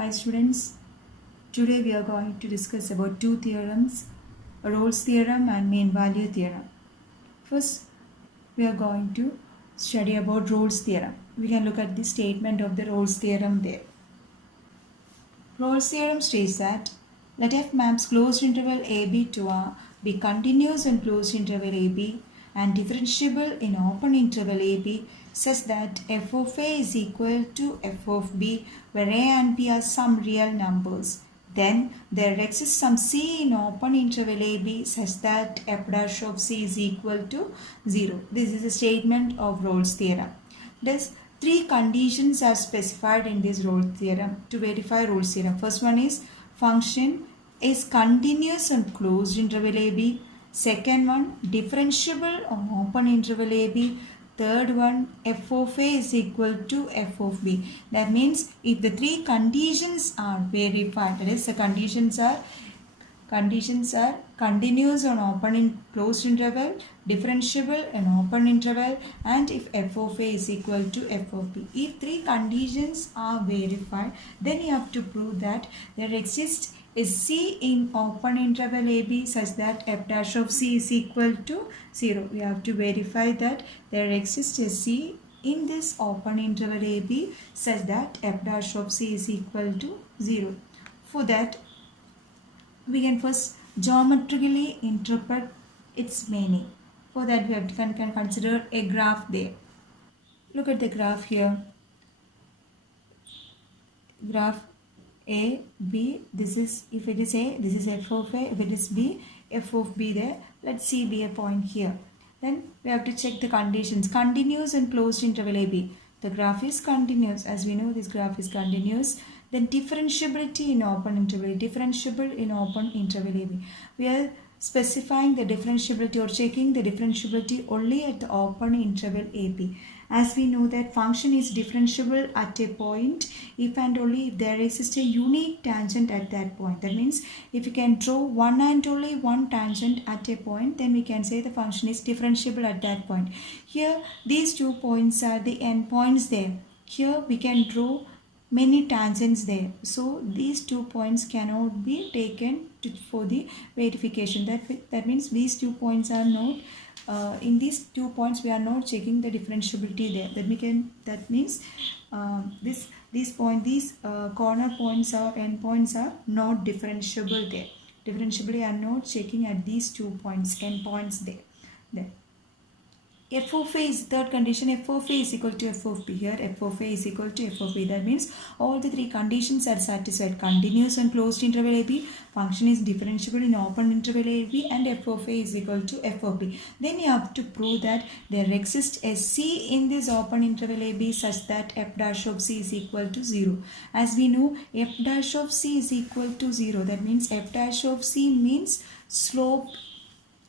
Hi students, today we are going to discuss about two theorems, Rolle's theorem and mean value theorem. First, we are going to study about Rolle's theorem. We can look at the statement of the Rolle's theorem there. Rolle's theorem states that let f maps closed interval ab to R be continuous in closed interval ab and differentiable in open interval ab such that f of a is equal to f of b where a and b are some real numbers. Then there exists some c in open interval ab such that f dash of c is equal to 0. This is a statement of Rolle's theorem. Thus, three conditions are specified in this Rolle's theorem to verify Rolle's theorem. First one is function is continuous on closed interval ab. Second one, differentiable on open interval ab. Third one, f of a is equal to f of b. That means if the three conditions are verified, that is the conditions are continuous on open and closed interval, differentiable in open interval, and if f of a is equal to f of b. If three conditions are verified, then you have to prove that there exists a c in open interval ab such that f dash of c is equal to 0. We have to verify that there exists a c in this open interval ab such that f dash of c is equal to 0. For that, we can first geometrically interpret its meaning. For that, we have to consider a graph there. Look at the graph here. Graph A, B, this is, if it is A, this is f of A, if it is B, f of B there. Let's see B a point here. Then we have to check the conditions. Continuous and closed interval AB. The graph is continuous. As we know, this graph is continuous. Then differentiability in open interval. Differentiable in open interval AB. We are specifying the differentiability or checking the differentiability only at the open interval AB. As we know that function is differentiable at a point if and only if there exists a unique tangent at that point. That means if you can draw one and only one tangent at a point, then we can say the function is differentiable at that point. Here these 2 points are the endpoints there. Here we can draw many tangents there. So these 2 points cannot be taken for the verification. That means these 2 points are not in these 2 points we are not checking the differentiability there. That means these corner points or end points are not differentiable there. Differentiability are not checking at these 2 points, end points there. F of a is third condition. F of a is equal to f of b. Here f of a is equal to f of b. That means all the three conditions are satisfied. Continuous and closed interval ab, function is differentiable in open interval ab, and f of a is equal to f of b. Then you have to prove that there exists a c in this open interval ab such that f dash of c is equal to 0. As we know, f dash of c is equal to 0. That means f dash of c means slope.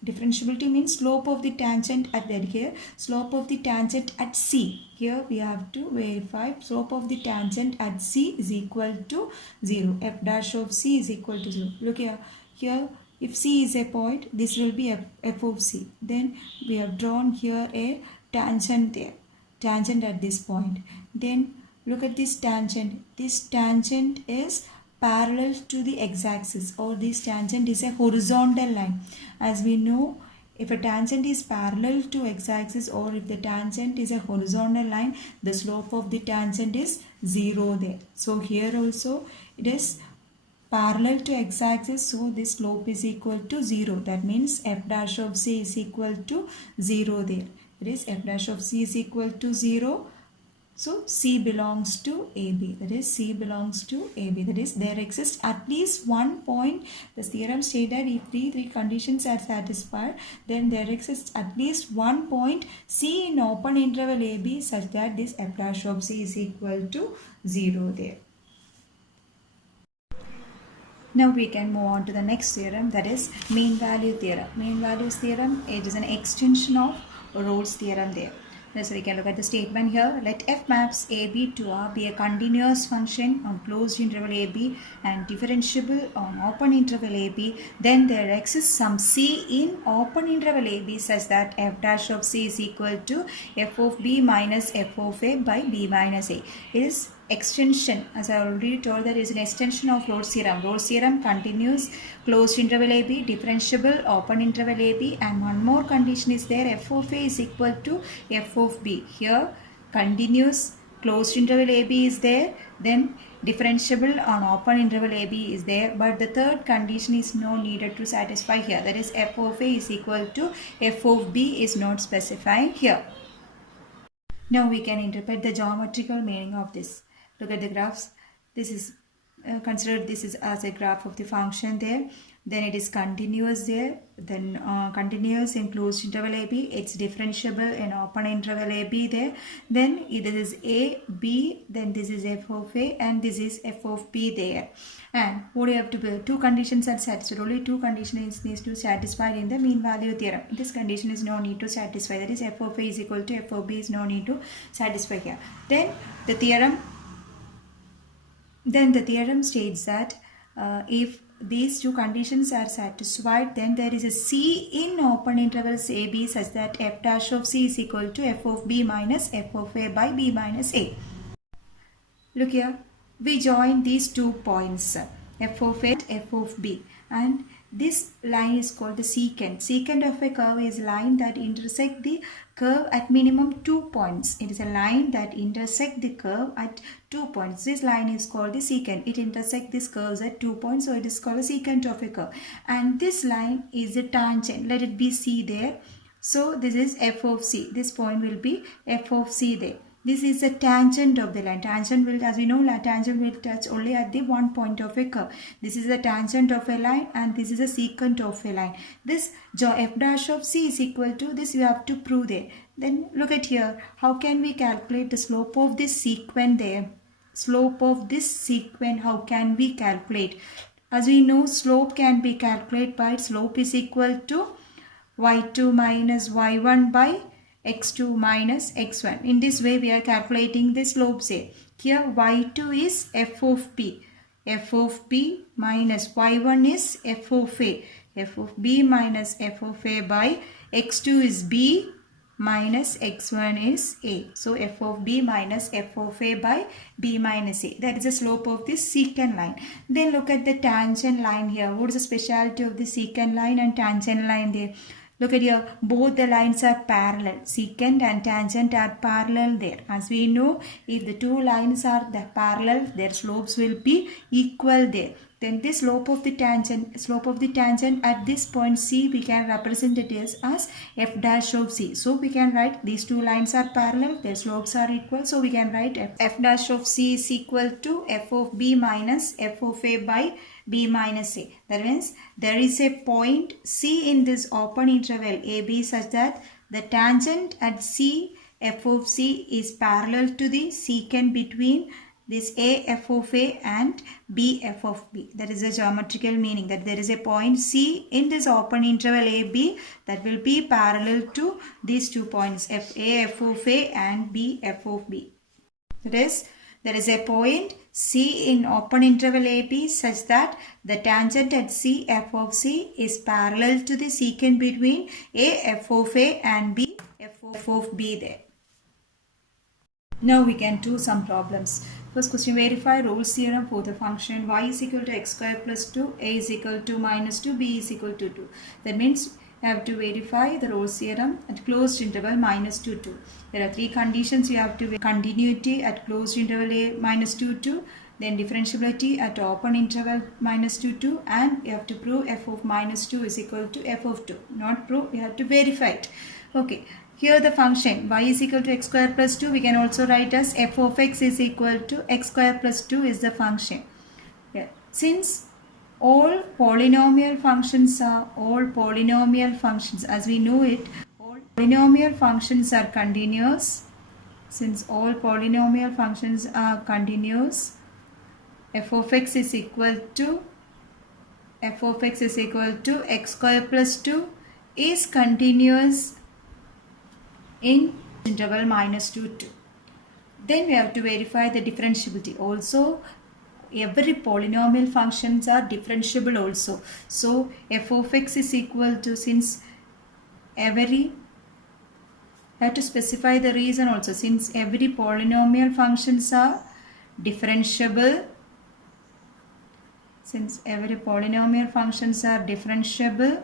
Differentiability means slope of the tangent at that here. Slope of the tangent at C. Here we have to verify slope of the tangent at C is equal to 0. F dash of C is equal to 0. Look here. Here if C is a point, this will be f of C. Then we have drawn here a tangent there. Tangent at this point. Then look at this tangent. This tangent is parallel to the x-axis, or this tangent is a horizontal line. As we know, if a tangent is parallel to x-axis or if the tangent is a horizontal line, the slope of the tangent is 0 there. So here also it is parallel to x-axis, so this slope is equal to 0. That means f dash of c is equal to 0 there. That is f dash of c is equal to 0. So C belongs to AB. That is C belongs to AB. That is there exists at least one point. The theorem states that if three conditions are satisfied, then there exists at least one point C in open interval AB such that this f dash of C is equal to 0 there. Now we can move on to the next theorem, that is mean value theorem. Mean value theorem, it is an extension of Rolle's theorem there. So we can look at the statement here. Let f maps ab to R be a continuous function on closed interval ab and differentiable on open interval ab. Then there exists some c in open interval ab such that f dash of c is equal to f of b minus f of a by b minus a. It is extension, as I already told, there is an extension of Rolle's theorem. Rolle's theorem continues, closed interval AB, differentiable, open interval AB, and one more condition is there, f of A is equal to f of B. Here continuous closed interval AB is there, then differentiable on open interval AB is there, but the third condition is no needed to satisfy here, that is f of A is equal to f of B is not specified here. Now we can interpret the geometrical meaning of this. Look at the graphs. This is consider this is as a graph of the function there. Then it is continuous there. Then continuous in closed interval AB. It's differentiable in open interval AB there. Then this is A, B. Then this is f of A and this is f of B there. And what do you have to do? Two conditions are satisfied. Only two conditions needs to satisfy in the mean value theorem. This condition is no need to satisfy. That is f of A is equal to f of B is no need to satisfy here. Then the theorem states that if these two conditions are satisfied, then there is a C in open intervals AB such that f dash of C is equal to f of B minus f of A by B minus A. Look here, we join these 2 points, f of A and f of B, and this line is called the secant. Secant of a curve is a line that intersects the curve at minimum 2 points. It is a line that intersects the curve at 2 points. This line is called the secant. It intersects these curves at 2 points, so it is called a secant of a curve. And this line is a tangent. Let it be C there. So this is f of C. This point will be f of C there. This is a tangent of the line. Tangent will, as we know, tangent will touch only at the one point of a curve. This is a tangent of a line and this is a secant of a line. This f dash of C is equal to this. You have to prove there. Then look at here. How can we calculate the slope of this secant there? Slope of this secant, how can we calculate? As we know, slope can be calculated by slope is equal to y2 minus y1 by x2 minus x1. In this way we are calculating the slopes here. Here y2 is f of b. F of b minus y1 is f of a. F of b minus f of a by x2 is b minus x1 is a. So f of b minus f of a by b minus a. That is the slope of this secant line. Then look at the tangent line here. What is the speciality of the secant line and tangent line there? Look at here, both the lines are parallel. Secant and tangent are parallel there. As we know, if the two lines are parallel, their slopes will be equal there. Then this slope of the tangent at this point C, we can represent it as f dash of C. So we can write these two lines are parallel, their slopes are equal. So we can write f dash of C is equal to f of B minus f of A by B minus A. That means there is a point C in this open interval AB such that the tangent at C, f of C is parallel to the secant between this A f of A and B f of B. That is the geometrical meaning, that there is a point C in this open interval AB that will be parallel to these 2 points f A f of A and B f of B. That is, there is a point C in open interval AB such that the tangent at C f of C is parallel to the secant between A f of A and B f of B there. Now we can do some problems. First question, verify Rolle's theorem for the function y is equal to x square plus 2, a is equal to minus 2, b is equal to 2. That means you have to verify the Rolle's theorem at closed interval minus 2, 2. There are 3 conditions you have to verify. Continuity at closed interval a minus 2, 2. Then differentiability at open interval minus 2, 2. And you have to prove f of minus 2 is equal to f of 2. Not prove, you have to verify it. Okay. Here the function y is equal to x square plus 2, we can also write as f of x is equal to x square plus 2 is the function. Yeah. Since all polynomial functions as we know it, all polynomial functions are continuous. Since all polynomial functions are continuous, f of x is equal to x square plus 2 is continuous in interval minus 2, 2. Then we have to verify the differentiability. Also, every polynomial functions are differentiable also. So, f of x is equal to, since every, have to specify the reason also, since every polynomial functions are differentiable. Since every polynomial functions are differentiable,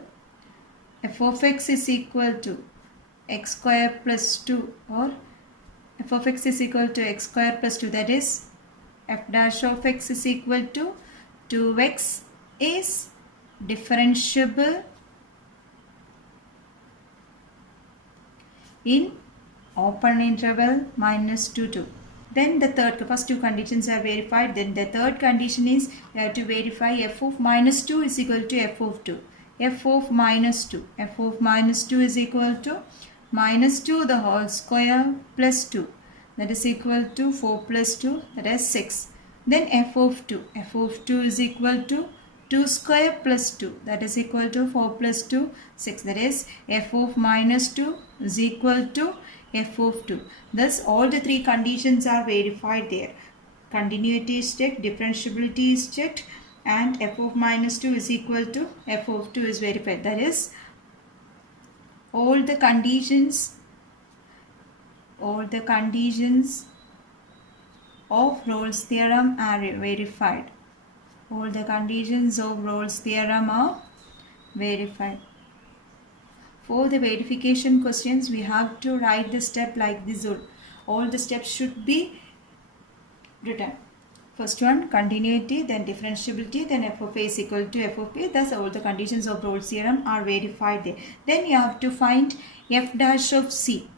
f of x is equal to x square plus 2, or f of x is equal to x square plus 2, that is f dash of x is equal to 2x is differentiable in open interval minus 2 to. Then the first two conditions are verified. Then the third condition is we have to verify f of minus 2 is equal to f of 2. F of minus 2. F of minus 2 is equal to minus 2 the whole square plus 2. That is equal to 4 plus 2, that is 6. Then f of 2. F of 2 is equal to 2 square plus 2. That is equal to 4 plus 2, 6. That is f of minus 2 is equal to f of 2. Thus all the three conditions are verified there. Continuity is checked, differentiability is checked, and f of minus 2 is equal to f of 2 is verified. That is all the conditions of Rolle's theorem are verified. All the conditions of Rolle's theorem are verified. For the verification questions, we have to write the step like this. All the steps should be written. First one, continuity, then differentiability, then f of a is equal to f of b. Thus all the conditions of Rolle's theorem are verified there. Then you have to find f dash of c.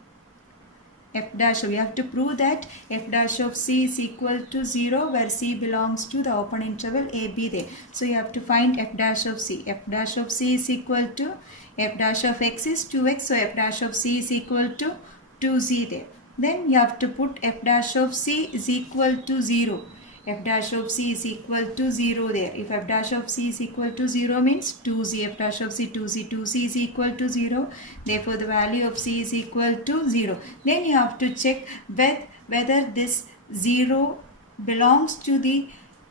We have to prove that f dash of c is equal to 0 where c belongs to the open interval a b there. So you have to find f dash of c. F dash of c is equal to f dash of x is 2x, so f dash of c is equal to 2z there. Then you have to put f dash of c is equal to 0. F dash of c is equal to 0 there. If f dash of c is equal to 0 means 2z, f dash of c 2z, 2c is equal to 0. Therefore the value of c is equal to 0. Then you have to check whether this 0 belongs to the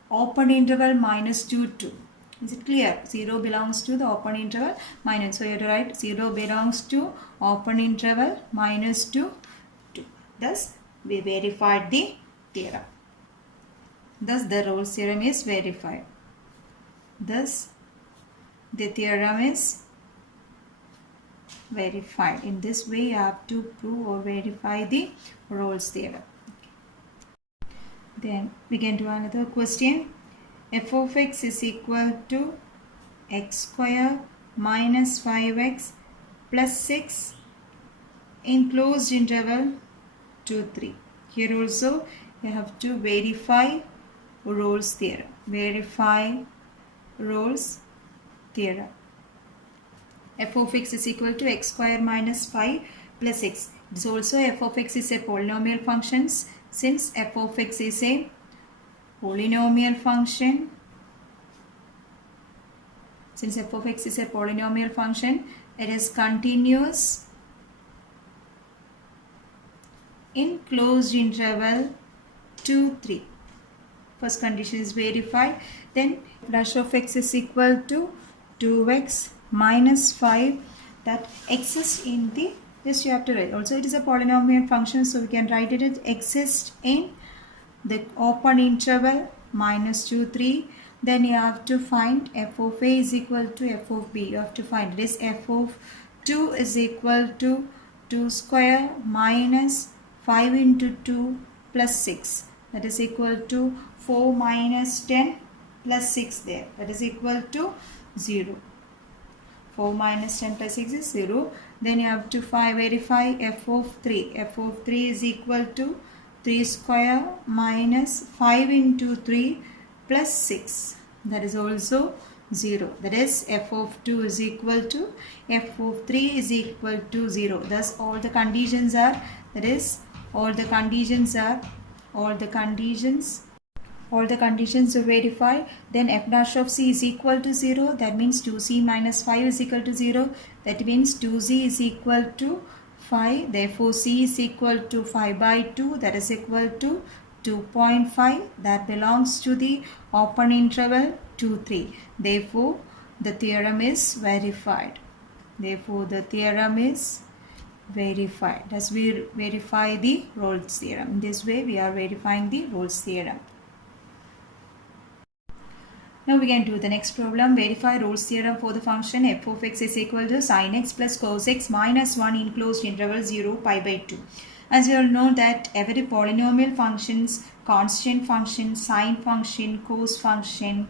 open interval minus 2 to. Is it clear? 0 belongs to the open interval minus. So you have to write 0 belongs to open interval minus 2 to. Thus we verified the theorem. Thus the Rolle's theorem is verified. Thus the theorem is verified. In this way you have to prove or verify the Rolle's theorem. Then we get to another question. F of x is equal to x square minus 5x plus 6 in closed interval 2, 3. Here also you have to verify Rolle's theorem. Verify Rolle's theorem. F of x is equal to x square minus 5 plus x. It is also f of x is a polynomial function. Since f of x is a polynomial function, it is continuous in closed interval 2, 3. First condition is verified. Then f dash of x is equal to 2x minus 5 that exists in the, just you have to write. Also it is a polynomial function, so we can write it as exists in the open interval minus 2, 3. Then you have to find f of a is equal to f of b. You have to find this f of 2 is equal to 2 square minus 5 into 2 plus 6. That is equal to 4 minus 10 plus 6 there. That is equal to 0. 4 minus 10 plus 6 is 0. Then you have to verify f of 3. F of 3 is equal to 3 square minus 5 into 3 plus 6. That is also 0. That is f of 2 is equal to f of 3 is equal to 0. Thus all the conditions are, all the conditions are verified. Then f dash of c is equal to 0. That means 2c minus 5 is equal to 0. That means 2z is equal to 5. Therefore c is equal to 5 by 2. That is equal to 2.5. That belongs to the open interval 2, 3. Therefore the theorem is verified. Thus we verify the Rolle's theorem. In this way we are verifying the Rolle's theorem. Now we can do the next problem. Verify Rolle's theorem for the function f of x is equal to sin x plus cos x minus 1 in closed interval 0 pi by 2. As you all know that every polynomial functions, constant function, sine function, cos function,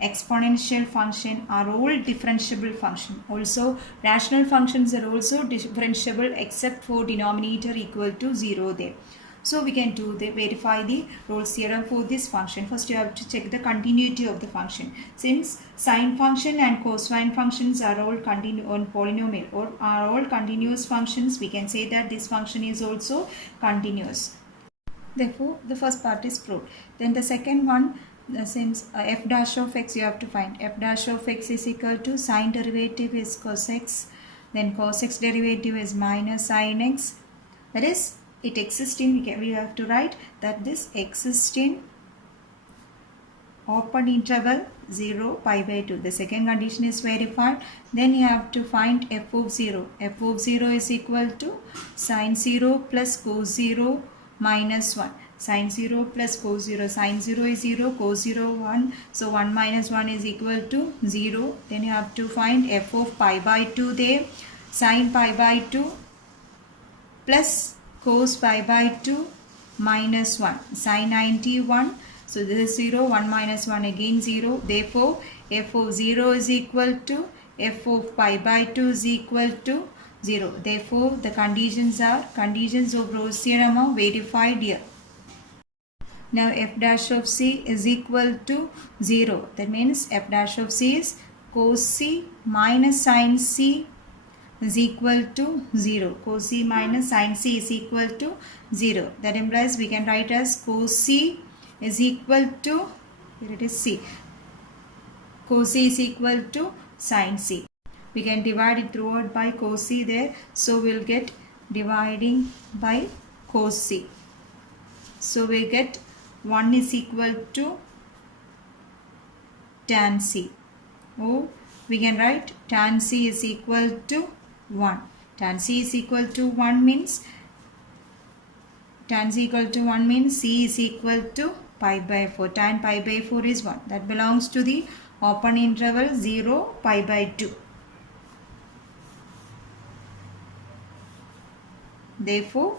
exponential function are all differentiable function. Also rational functions are also differentiable except for denominator equal to 0 there. So we can verify the Rolle's theorem for this function. First you have to check the continuity of the function. Since sine function and cosine functions are all polynomial or are all continuous functions, we can say that this function is also continuous. Therefore the first part is proved. Then the second one, since f dash of x, you have to find f dash of x is equal to sine derivative is cos x, then cos x derivative is minus sine x. That is, it exists in, we have to write that this exists in open interval 0 pi by 2. The second condition is verified. Then you have to find f of 0. F of 0 is equal to sine 0 plus cos 0 minus 1. Sine 0 plus cos 0. Sine 0 is 0, cos 0 1. So 1 minus 1 is equal to 0. Then you have to find f of pi by 2 there. Sine pi by 2 plus cos pi by 2 minus 1. Sine 91. So this is 0. 1 minus 1 again 0. Therefore f of 0 is equal to f of pi by 2 is equal to 0. Therefore the conditions of Rolle's theorem are verified here. Now f dash of c is equal to 0. That means f dash of c is cos c minus sine c is equal to 0. Cos c minus sine c is equal to 0. That implies we can write as cos c is equal to, here it is c. Cos c is equal to sine c. We can divide it throughout by cos c there. So we'll get dividing by cos c. So we get 1 is equal to tan c. Or we can write tan c is equal to 1. Tan c is equal to 1 means c is equal to pi by 4. Tan pi by 4 is 1. That belongs to the open interval 0 pi by 2. Therefore,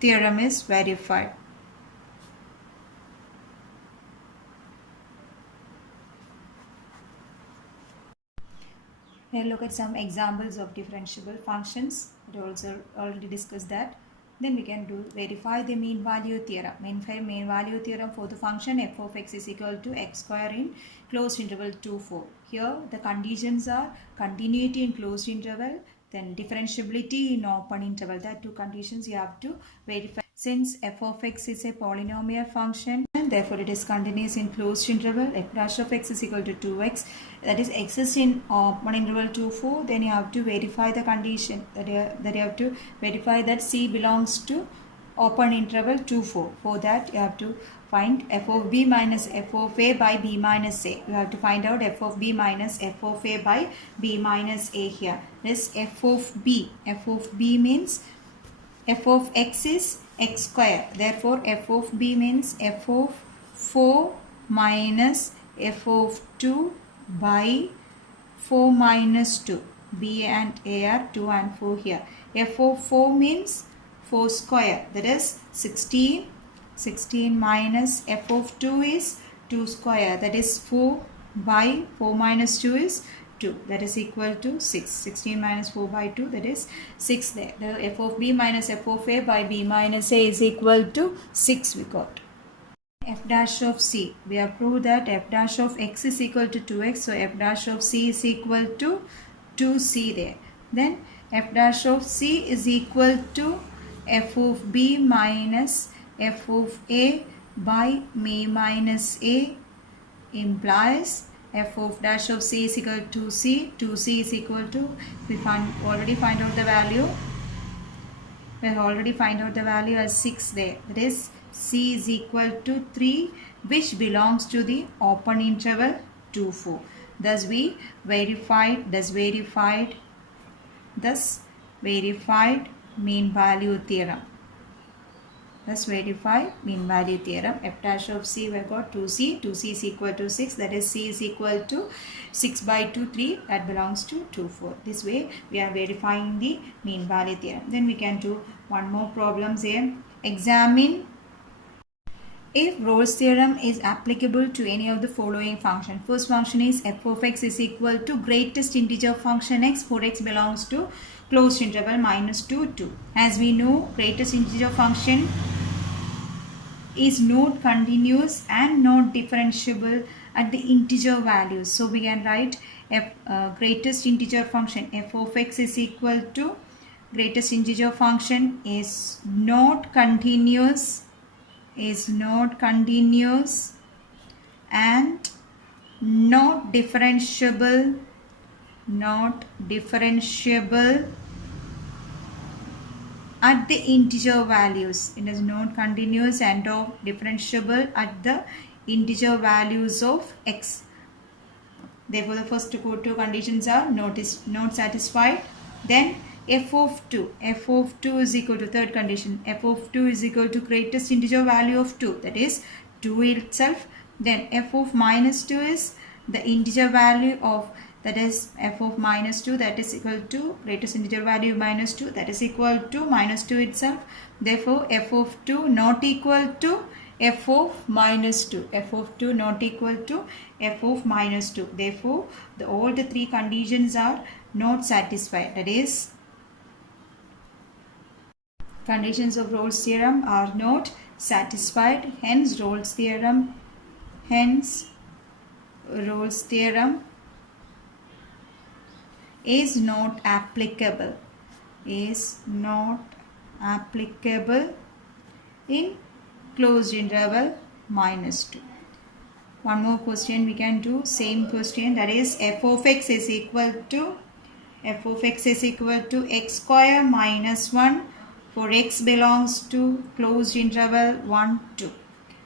theorem is verified. Now look at some examples of differentiable functions. We also already discussed that. Then we can verify the mean value theorem. Mean value theorem for the function f of x is equal to x square in closed interval 2, 4. Here the conditions are continuity in closed interval, then differentiability in open interval. That two conditions you have to verify. Since f of x is a polynomial function, and therefore it is continuous in closed interval, f dash of x is equal to 2x, that is exists in open interval 2, 4, then you have to verify the condition that you have to verify that c belongs to open interval 2, 4. For that you have to find f of b minus f of a by b minus a. You have to find out f of b minus f of a by b minus a here. This f of b. F of b means f of x is x square. Therefore f of b means f of 4 minus f of 2 by 4 minus 2. b and a are 2 and 4 here. F of 4 means 4 square, that is 16. 16 minus f of 2 is 2 square, that is 4 by 4 minus 2 is 2, that is equal to 6. 16 minus 4 by 2, that is 6 there. The f of b minus f of a by b minus a is equal to 6 we got. F dash of c. We have proved that f dash of x is equal to 2x. So f dash of c is equal to 2c there. Then f dash of c is equal to f of b minus f of a by b minus a implies f of dash of c is equal to c. 2c is equal to, we already find out the value. We have already find out the value as 6 there. That is c is equal to 3, which belongs to the open interval 2, 4. Thus we verified mean value theorem. Let's verify mean value theorem. F dash of C, we have got 2C. 2C is equal to 6. That is C is equal to 6 by 2, 3. That belongs to 2, 4. This way we are verifying the mean value theorem. Then we can do one more problem here. Examine if Rolle's theorem is applicable to any of the following function. First function is f of x is equal to greatest integer function x for x belongs to closed interval minus 2, 2. As we know, greatest integer function is not continuous and not differentiable at the integer values. So we can write greatest integer function f of x is equal to greatest integer function is not continuous and not differentiable at the integer values. It is not continuous and not differentiable at the integer values of x. Therefore, the first two conditions are not satisfied. Then f of 2 is equal to third condition. F of 2 is equal to greatest integer value of 2, that is 2 itself. Then f of minus 2 is the integer value of, that is f of minus 2, that is equal to greatest integer value minus 2, that is equal to minus 2 itself. Therefore, f of 2 not equal to f of minus 2. F of 2 not equal to f of minus 2. Therefore, all the three conditions are not satisfied. That is, conditions of Rolle's theorem are not satisfied. Hence, Rolle's theorem is not applicable. In closed interval minus 2. One more question we can do. Same question, that is f of x is equal to x square minus 1 for x belongs to closed interval 1, 2.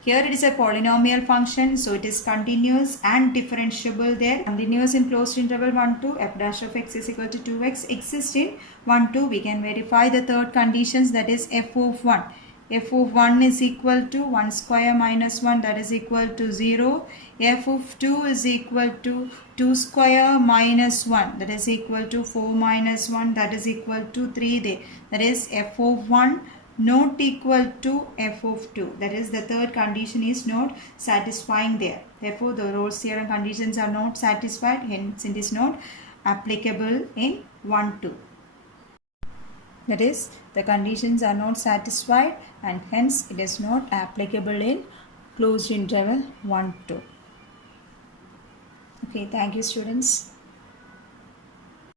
Here it is a polynomial function, so it is continuous and differentiable there. Continuous in closed interval 1, 2, f dash of x is equal to 2x exists in 1, 2. We can verify the third conditions, that is f of 1. F of 1 is equal to 1 square minus 1, that is equal to 0. F of 2 is equal to 2 square minus 1, that is equal to 4 minus 1, that is equal to 3 there. That is f of 1 not equal to f of 2. That is, the third condition is not satisfying there. Therefore, the Rolle's theorem conditions are not satisfied. Hence, it is not applicable in 1, 2. That is, the conditions are not satisfied and hence it is not applicable in closed interval 1, 2. Okay, thank you students.